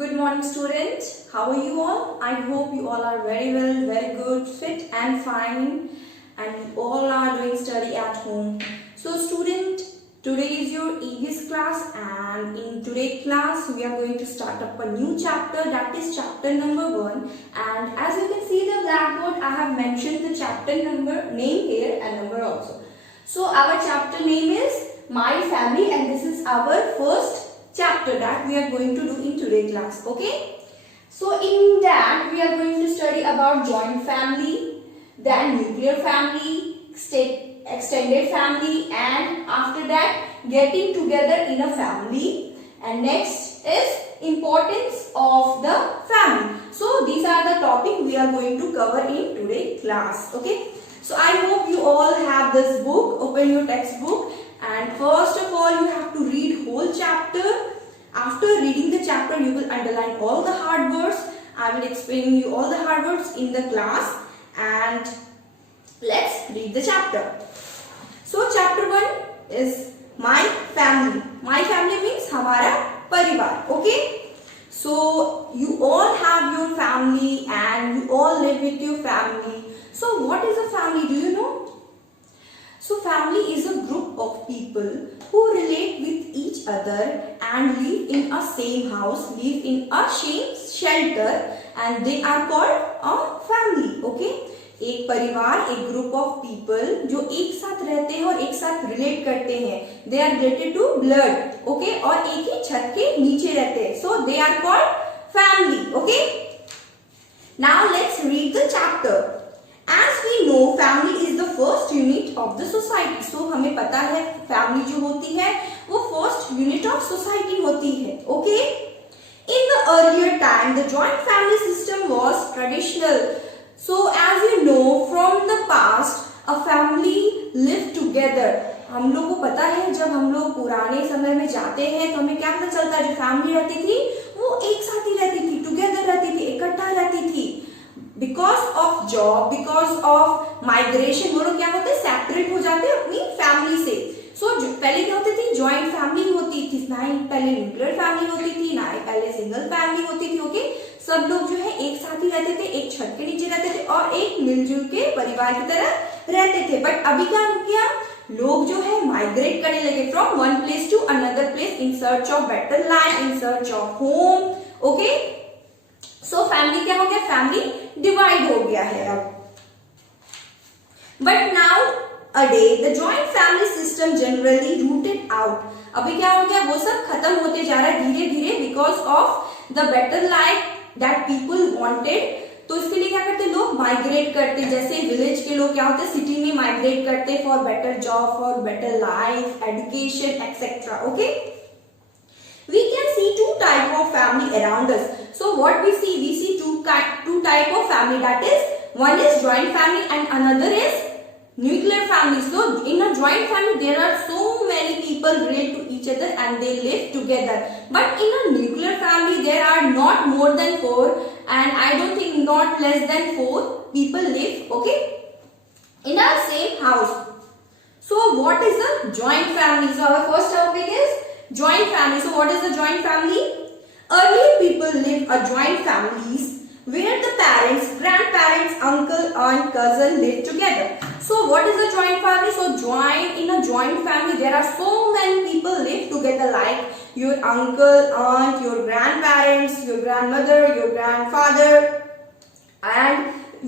Good morning students. How are you all? I hope you all are very well, very good, fit and fine, and you all are doing study at home. So student, today is your EVS class, and in today's class we are going to start up a new chapter, that is chapter number 1. And as you can see the blackboard, I have mentioned the chapter number name here and number also. So our chapter name is My Family, and this is our first chapter that we are going to do in today's class. Okay, so in that we are going to study about joint family, then nuclear family, extended family, and after that getting together in a family, and next is importance of the family. So these are the topics we are going to cover in today's class. Okay, so I hope you all have this book. Open your textbook, and first of all you have to read whole chapter. After reading the chapter, you will underline all the hard words. I will explain you all the hard words in the class, and let's read the chapter. So chapter 1 is My Family. My family means हमारा परिवार. Okay, so you all have your family and you all live with your family. So what is a family? Do you know? So family is a group of people who relate with each other and live in a same house, live in a same shelter, and they are called a family. Okay, एक परिवार, एक group of people जो एक साथ रहते हैं और एक साथ relate करते हैं, they are related to blood. Okay, और एक ही छत के नीचे रहते हैं, so they are called family. Okay, now let's read the chapter. As we know, family is the first unit of the society. So हमें पता है family जो होती है वो first unit of society होती है. Okay? In the earlier time, the joint family system was traditional. So as you know, from the past, a family lived together. हम लोग को पता है जब हम लोग पुराने समय में जाते हैं तो हमें क्या पता चलता है, जो family रहती थी वो एक साथ ही रहती थी, together रहती थी, इकट्ठा रहती थी. Because of job, because of migration, वो लोग क्या होते हैं, सेपरेट हो जाते हैं अपनी फैमिली से. सो पहले क्या होती थी, जॉइंट फैमिली होती थी, ना ही पहले न्यूक्लियर फैमिली होती थी, ना ही पहले सिंगल फैमिली होती थी. ओके, सब लोग जो है एक साथ ही रहते थे, एक छत के नीचे रहते थे और एक मिलजुल के परिवार की तरह रहते थे. बट अभी क्या हो गया, लोग जो है माइग्रेट करने लगे from one place to another place in search of better life, in search of home. Okay, so family क्या हो गया, फैमिली डिवाइड हो गया है अब. But now a day the joint family system generally rooted out. अभी क्या हो गया, वो सब खत्म होते जा रहा है धीरे धीरे, because of the better life that people wanted. तो इसके लिए क्या करते, लोग माइग्रेट करते. जैसे विलेज के लोग क्या होते हैं, सिटी में माइग्रेट करते for better job, for better life, education etcetera. Okay, we can see two type of family around us. So what we see two type of family, that is one is joint family and another is nuclear family. So in a joint family there are so many people relate to each other and they live together. But in a nuclear family there are not more than 4, and I don't think not less than 4 people live, okay, in a same house. So what is a joint family? So our first topic is joint family. So what is the joint family? Earlier people lived a joint families where the parents, grandparents, uncle, aunt, cousin live together. So what is a joint family? So in a joint family there are so many people live together, like your uncle, aunt, your grandparents, your grandmother, your grandfather, and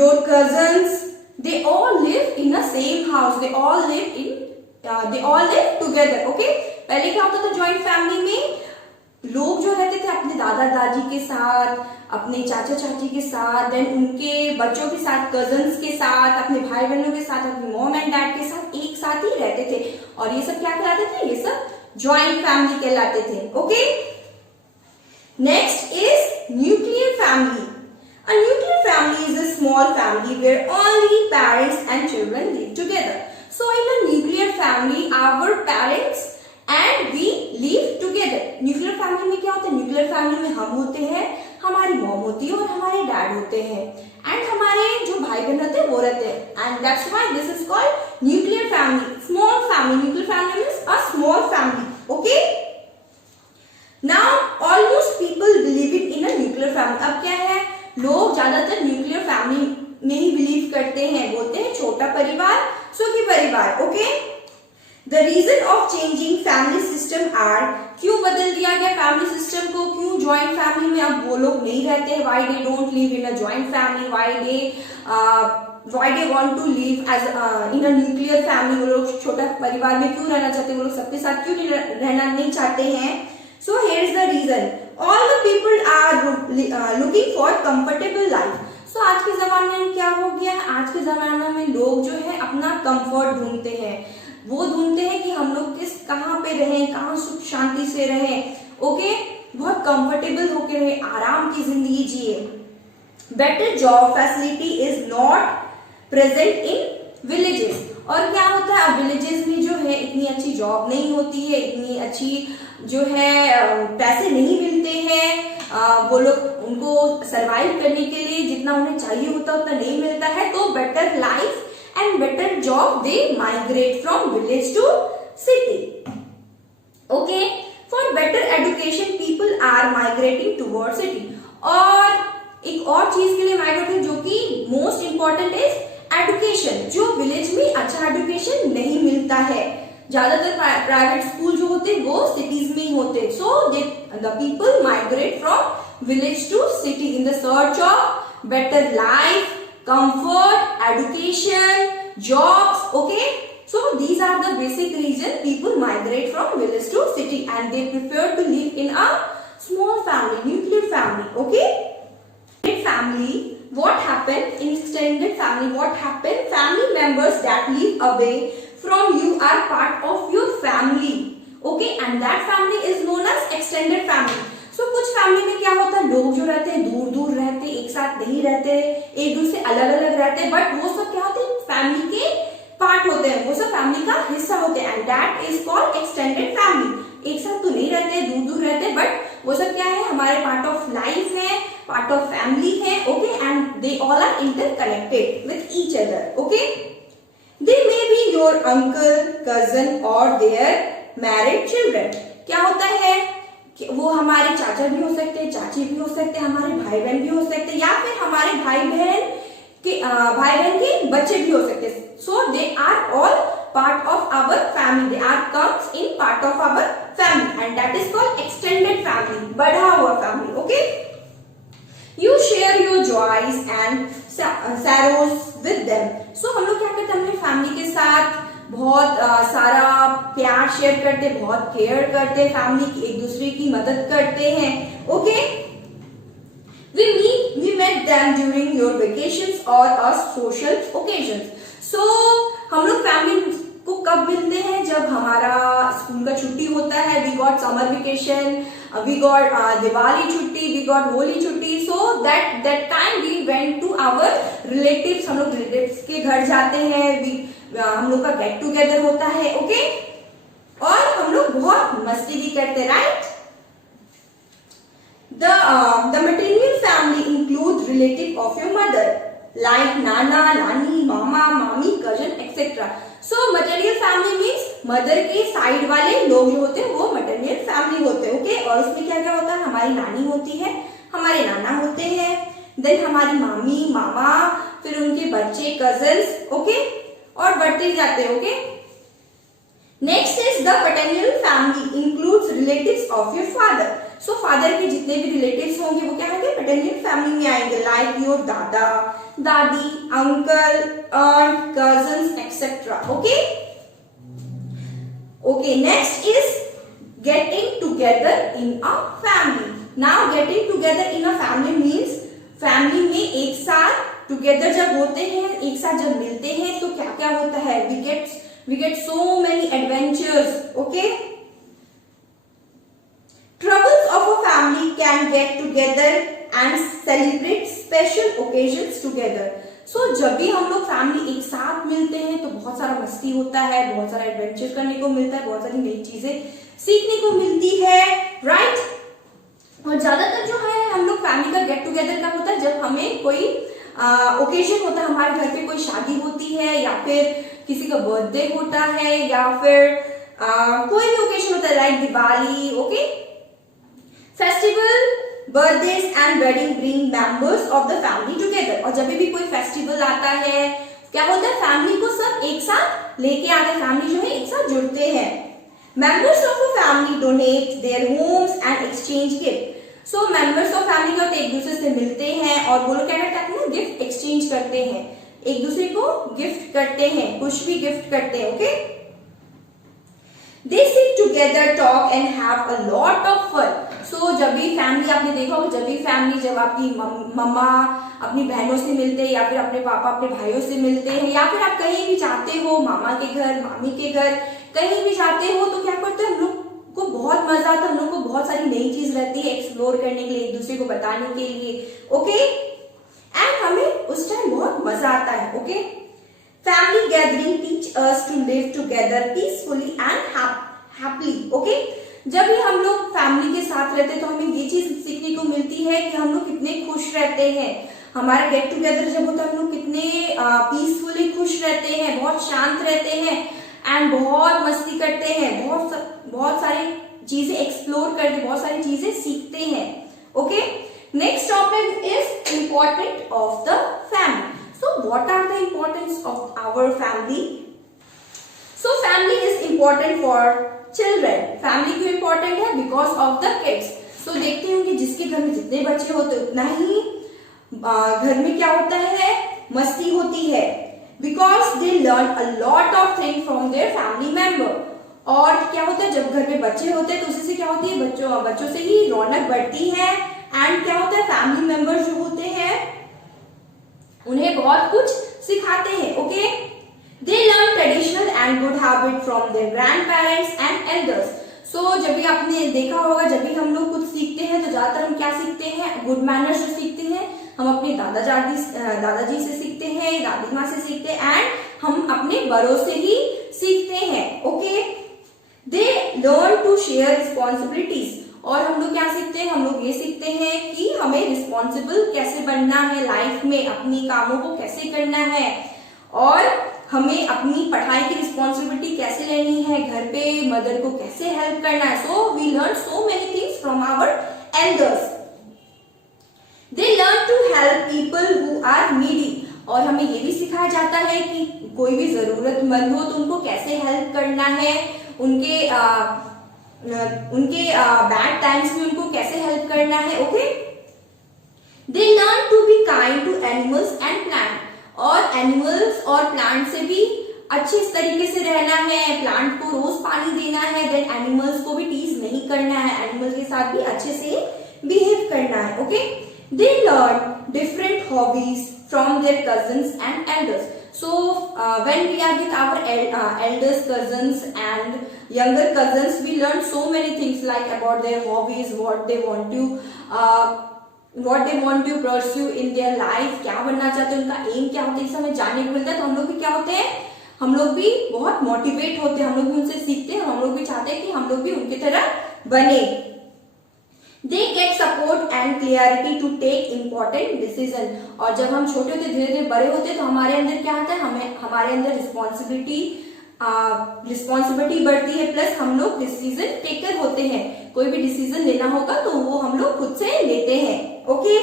your cousins. They all live in the same house. They all live together. Okay, पहले क्या होता था, joint family में लोग जो रहते थे अपने दादा दादी के साथ, अपने चाचा चाची के साथ, देन उनके बच्चों के साथ, कजन्स के साथ, अपने भाई बहनों के साथ, अपने मॉम एंड डैड के साथ एक साथ ही रहते थे. और ये सब क्या कहलाते थे, ये सब जॉइंट फैमिली कहलाते थे. Okay, next is nuclear family. A nuclear family is a small family where only parents and children live together. So in a nuclear family, our parents and we live together. Nuclear family में क्या होता है, nuclear family में हम होते हैं, हमारी mom होती है और हमारे डैड होते हैं, एंड हमारे जो भाई बहन रहते हैं वो रहते हैं. And that's why this is called nuclear family, small family. Nuclear family means a small family. Okay, now almost people believe it in ज्यादातर न्यूक्लियर फैमिली में ही बिलीव करते हैं, बोलते हैं छोटा परिवार सुखी परिवार। Okay, the reason of changing family system are, क्यों बदल दिया गया फैमिली सिस्टम को, क्यों ज्वाइंट फैमिली में अब वो लोग नहीं रहते हैं, why they don't live in a joint family, why they want to live as in a nuclear family, वो लोग छोटा परिवार में क्यों रहना चाहते हैं, वो लोग सबके साथ क्यों रहना नहीं चाहते हैं। So here is the reason, all the people are looking for comfortable life. So आज के जमाने में क्या हो गया, आज के जमाने में लोग जो है अपना कंफर्ट ढूंढते हैं, वो ढूंढते हैं कि हम लोग कहाँ पे रहें, कहाँ सुख शांति से रहें। ओके, बहुत कंफर्टेबल होकर रहे, आराम की जिंदगी जिए। Better job facility is not present in villages. और क्या होता है, अब विलेजेस में जो है इतनी अच्छी जॉब नहीं होती है, इतनी अच्छी जो है पैसे नहीं मिलते हैं, वो लोग उनको सरवाइव करने के लिए जितना उन्हें चाहिए होता है उतना नहीं मिलता है। तो better life and better job they migrate from village to city. Okay, for better education people are migrating towards city. और एक और चीज के लिए माइग्रेट है जो कि मोस्ट इंपॉर्टेंट इज एजुकेशन, जो विलेज में अच्छा एजुकेशन नहीं मिलता है। ज्यादातर प्राइवेट स्कूल जो होते हैं वो सिटीज में ही होते हैं। So the people migrate from village to city in the search of better life, comfort, education, jobs. Okay, so these are the basic reason people migrate from village to city and they prefer to live in a small family, nuclear family. Okay, family, what happened in extended family, what happened, family members that live away from you are part of your family. Okay, and that family is known as extended family. कुछ family में क्या होता है, लोग जो रहते हैं दूर दूर रहते हैं, एक साथ नहीं रहते, एक दूसरे से अलग अलग रहते हैं, बट वो सब क्या होते हैं, फैमिली के पार्ट होते हैं, वो सब फैमिली का हिस्सा होते हैं, and that is called extended family. एक साथ तो नहीं रहते, दूर दूर रहते, बट वो सब क्या है, हमारे पार्ट ऑफ लाइफ है, पार्ट ऑफ फैमिली है। Okay, and they all are interconnected with each other. Okay, they may be your uncle, cousin और देयर मैरिड चिल्ड्रन। क्या होता है, वो हमारे चाचा भी हो सकते हैं, चाची भी हो सकते हैं, हमारे भाई बहन भी हो सकते हैं, या फिर हमारे भाई बहन के बच्चे भी हो सकते हैं। So they are all part of our family, they are comes in part of our family and that is called extended family, बढ़ा हुआ family. Okay, you share your joys and sorrows with them. So हम लोग क्या करते हैं, अपने family के साथ बहुत सारा प्यार शेयर करते, बहुत केयर करते, फैमिली की एक दूसरे की मदद करते हैं। Okay, we met them during your vacations or a social occasions. So हम लोग फैमिली को कब मिलते हैं, जब हमारा स्कूल का छुट्टी होता है, we got summer vacation, we got Diwali छुट्टी, we got होली छुट्टी। So that time we went to our relatives, हम लोग रिलेटिव्स के घर जाते हैं, हम लोग का गेट टुगेदर होता है। ओके, और हम लोग बहुत मस्ती भी करते हैं, right. The maternal family includes relative of your mother like nana, nani, mama, mami, cousin, etc. So maternal family means mother के साइड वाले लोग जो होते हैं वो maternal family होते हैं। ओके, और उसमें क्या क्या होता है, हमारी नानी होती है, हमारे नाना होते हैं, देन हमारी मामी, मामा, फिर उनके बच्चे, कजन्स। ओके, और बढ़ते जाते हैं। Okay, next is the paternal family includes relatives of your father. So father के जितने भी रिलेटिव्स होंगे वो क्या होंगे, पैटर्नल फैमिली में आएंगे, लाइक योर दादा, दादी, uncle, aunt, cousins etcetera. Okay, okay, next is getting together in a family. Now getting together in a family means family में एक साथ टुगेदर जब होते हैं, एक साथ जब मिलते हैं, तो क्या क्या होता है, we get so many adventures. Okay, troubles of a family can get together and celebrate special occasions together. So जब भी हम लोग फैमिली एक साथ मिलते हैं तो बहुत सारा मस्ती होता है, बहुत सारा एडवेंचर करने को मिलता है, बहुत सारी नई चीजें सीखने को मिलती है, राइट। और ज्यादातर जो है हम लोग फैमिली का गेट टुगेदर का होता है जब हमें कोई ओकेजन होता है, हमारे घर पे कोई शादी होती है, या फिर किसी का बर्थडे होता है, या फिर कोई भी ओकेजन होता है, like Diwali. Okay, festival birthdays and wedding bring members of the family together. और जब भी कोई फेस्टिवल आता है क्या होता है, फैमिली को सब एक साथ लेके आते हैं, फैमिली जो है एक साथ जुड़ते हैं। Members of the family donate their homes and exchange gift. So members of family क्या होते हैं, एक दूसरे से मिलते हैं और वो लोग क्या करते हैं, गिफ्ट एक्सचेंज करते हैं, एक दूसरे को गिफ्ट करते हैं, कुछ भी गिफ्ट करते हैं। Okay, they sit together talk and have a lot of fun. So जब भी फैमिली, आपने देखा होगा जब भी फैमिली, जब आपकी मम्मा अपनी बहनों से मिलते हैं या फिर अपने पापा अपने भाइयों से मिलते हैं या फिर आप कहीं भी जाते हो, मामा के घर मामी के घर कहीं भी जाते हो, तो क्या करते हैं, हम लोग को बहुत मजा आता है, हम लोग को बहुत सारी नई चीज रहती है एक्सप्लोर करने के लिए, एक दूसरे को बताने के लिए। ओके, एंड हमें उस टाइम बहुत मजा आता है। Okay, family gathering teach us to live together peacefully and happily. Okay, जब भी हम लोग फैमिली के साथ रहते हैं तो हमें ये चीज सीखने को मिलती है कि हम लोग कितने खुश रहते हैं। हमारा गेट टुगेदर जब होता है हम लोग कितने पीसफुली खुश रहते हैं, बहुत शांत रहते हैं एंड बहुत मस्ती करते हैं, बहुत सारी चीजें एक्सप्लोर करके बहुत सारी चीजें सीखते हैं। Okay, next topic is important of the family. So what are the importance of our family? So family is important for children. Family क्यों इम्पोर्टेंट है? Because of the kids. So देखते हैं कि जिसके घर में जितने बच्चे होते उतना ही घर में क्या होता है, मस्ती होती है। Because they learn a lot of thing from their family member. और क्या होता है, जब घर में बच्चे होते हैं तो उसी से क्या होती है, बच्चों से ही रौनक बढ़ती है एंड क्या होता है, फैमिली मेंबर जो होते हैं उन्हें बहुत कुछ सिखाते हैं। Okay, they learn traditional and good habit from their grandparents and elders. So जब भी आपने देखा होगा, जब भी हम लोग कुछ सीखते हैं तो ज्यादातर हम क्या सीखते हैं, गुड मैनर्स जो सीखते हैं हम अपने दादाजी से सीखते हैं, दादी माँ से सीखते हैं एंड हम अपने बड़ों से ही सीखते हैं। Okay, they learn to share responsibilities. और हम लोग क्या सीखते हैं, हम लोग ये सीखते हैं कि हमें रिस्पॉन्सिबल कैसे बनना है लाइफ में, अपनी कामों को कैसे करना है और हमें अपनी पढ़ाई की रिस्पॉन्सिबिलिटी कैसे लेनी है, घर पे मदर को कैसे हेल्प करना है। So we learn so many things from our elders. They learn to help people who are needy. और हमें ये भी सिखाया जाता है कि कोई भी जरूरतमंद हो तो उनको कैसे हेल्प करना है, उनके बैड टाइम्स में उनको कैसे हेल्प करना है। Okay, they learn to be kind to animals and plant. और एनिमल्स और प्लांट से भी अच्छे तरीके से रहना है, प्लांट को रोज पानी देना है, देन एनिमल्स को भी टीज नहीं करना है, एनिमल के साथ भी अच्छे से बिहेव करना है। Okay, they learn different hobbies from their cousins and elders. So when we are with our elders cousins and younger cousins, we learn so many things like about their hobbies, what they want to pursue in their life, क्या बनना चाहते हैं, उनका M क्या होता है, इसे हमें जानने को मिलता है। तो हम लोग भी क्या होते हैं, हम लोग भी बहुत मोटिवेट होते हैं, हम लोग भी उनसे सीखते हैं, हम लोग भी चाहते हैं कि हम लोग भी उनकी तरह बने। They get support and clarity to take important decision। और जब हम छोटे होते धीरे धीरे बड़े होते तो हमारे अंदर क्या आता है, हमारे अंदर रिस्पॉन्सिबिलिटी बढ़ती है, प्लस हम लोग डिसीजन टेकर होते हैं। कोई भी डिसीजन लेना होगा तो वो हम लोग खुद से लेते हैं। Okay,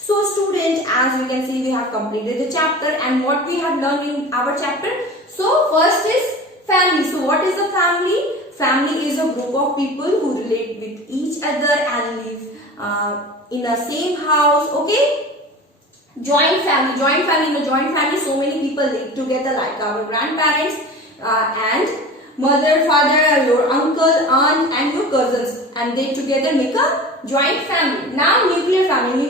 so student, as you can see we have completed the chapter and what we have learned in our chapter. So first is family. So what is a family? Family is a group of people who relate with each other and live in the same house. Okay, joint family. In a joint family so many people live together, like our grandparents and mother, father, your uncle, aunt and your cousins, and they together make a joint family. Now nuclear family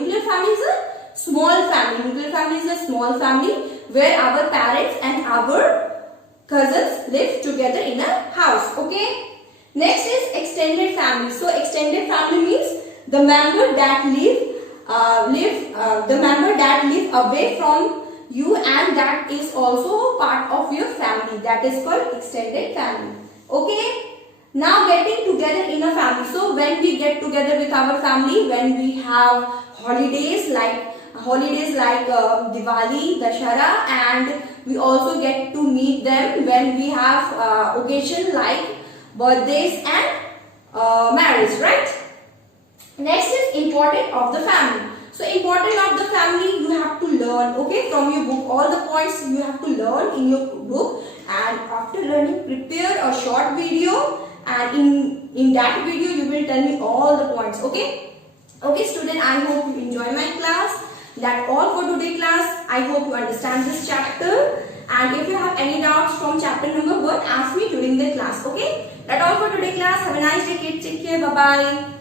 is a small family. Nuclear family is a small family where our parents and our cousins live together in a house. Okay, next is extended family. So extended family means the member that live away from you and that is also part of your family, that is called extended family. Okay, now getting together in a family. So when we get together with our family, when we have holidays like Diwali, Dashara, and we also get to meet them when we have occasion like birthdays and marriage, right? Next is important of the family. So important of the family you have to learn, okay, from your book. All the points you have to learn in your book, and after learning prepare a short video, and in that video you will tell me all the points, okay. Okay student, I hope you enjoy my class. That's all for today class. I hope you understand this chapter, and if you have any doubts from chapter number 1, ask me during the class, okay. That's all for today class. Have a nice day kids. Take care. Bye bye.